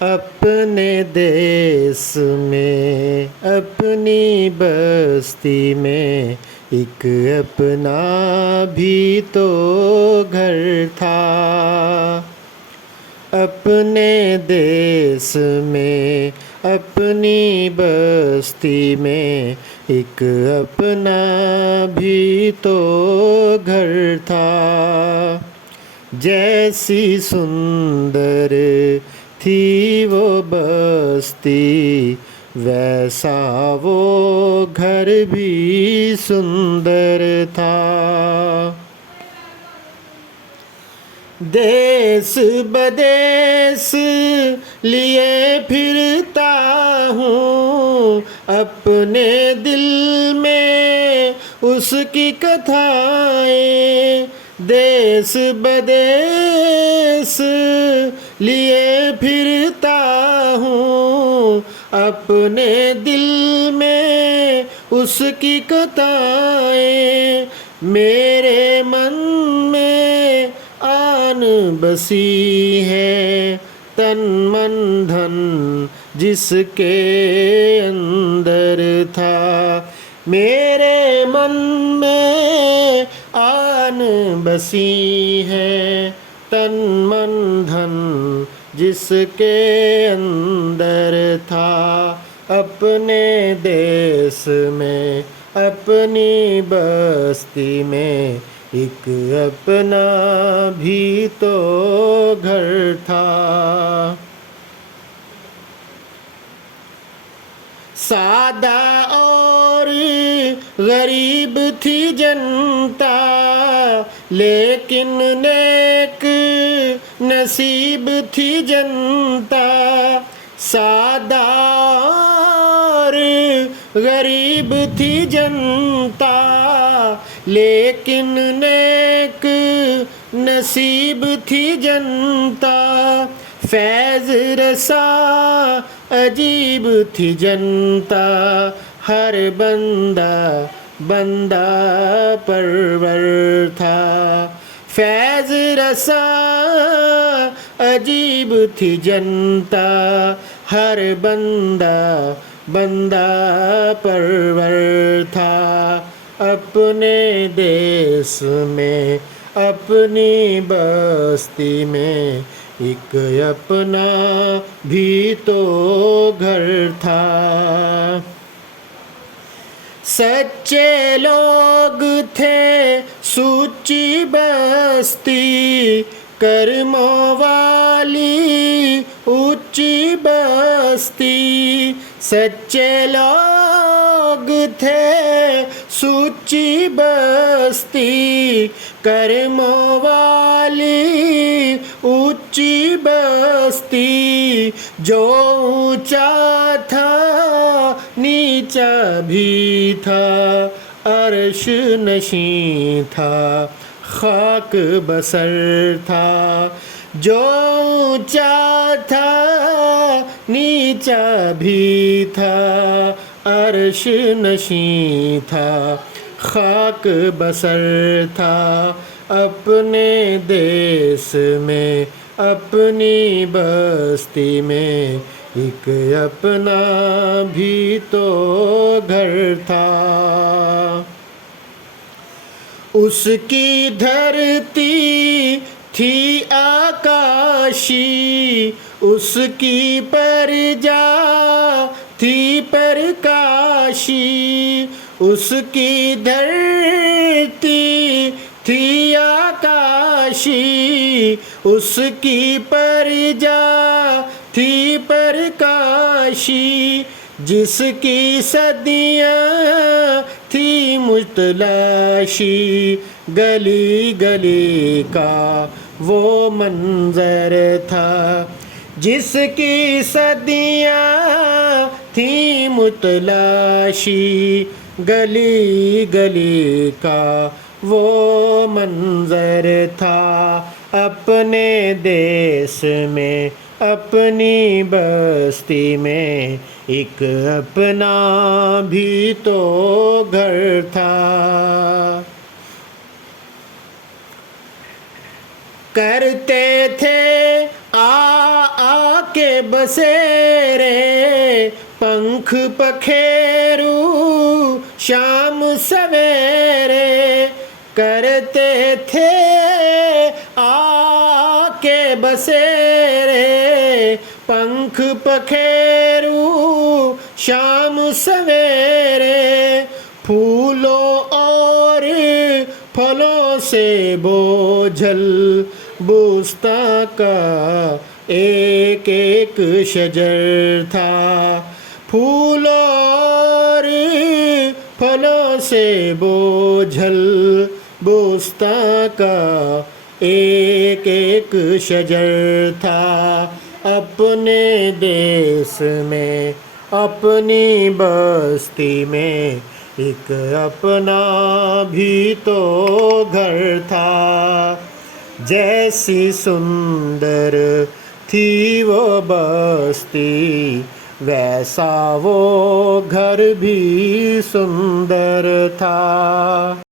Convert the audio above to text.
अपने देश में अपनी बस्ती में एक अपना भी तो घर था। अपने देश में अपनी बस्ती में एक अपना भी तो घर था। जैसी सुंदर थी वो बस्ती वैसा वो घर भी सुंदर था। देश बदेश लिए फिरता हूँ, अपने दिल में उसकी कथाएं। देश बदेश लिए फिरता हूँ, अपने दिल में उसकी कथाएं। मेरे मन में आन बसी है, तन मन धन जिसके अंदर था। मेरे मन में आन बसी है, तन मन धन जिसके अंदर था। अपने देश में अपनी बस्ती में एक अपना भी तो घर था। सादा और गरीब थी जनता, लेकिन नेक नसीब थी जनता। सादा और गरीब थी जनता, लेकिन नेक नसीब थी जनता। फैज़ रसा अजीब थी जनता, हर बंदा बंदा परवर था। फैज़ रसा अजीब थी जनता, हर बंदा बंदा परवर था। अपने देश में अपनी बस्ती में एक अपना भी तो घर था। सच्चे लोग थे सूची बस्ती, कर्मों वाली ऊंची बस्ती। सच्चे लोग थे सूची बस्ती, कर्मों वाली ऊंची बस्ती। जो ऊंचा था नीचा भी था, अर्श नशीं था खाक बसर था। जो ऊंचा था नीचा भी था, अर्श नशीं था खाक बसर था। अपने देश में अपनी बस्ती में एक अपना भी तो घर था। उसकी धरती थी आकाशी, उसकी प्रजा थी प्रकाशी। उसकी धरती थी आकाशी, उसकी प्रजा थी प्रकाशी। जिसकी सदियाँ थी मुतलाशी, गली गली का वो मंजर था। जिसकी सदियाँ थी मुतलाशी, गली गली का वो मंजर था। अपने देश में अपनी बस्ती में एक अपना भी तो घर था। करते थे आ आके बसेरे पंख पखेरू शाम सवेरे करते थे आके बसेरे पंख पखेरू शाम सवेरे फूलों और फलों से बोझल बुस्ता का एक एक शजर था फूलों और फलों से बोझल बुस्ता का एक एक शजर था अपने देश में अपनी बस्ती में एक अपना भी तो घर था जैसी सुंदर थी वो बस्ती वैसा वो घर भी सुंदर था।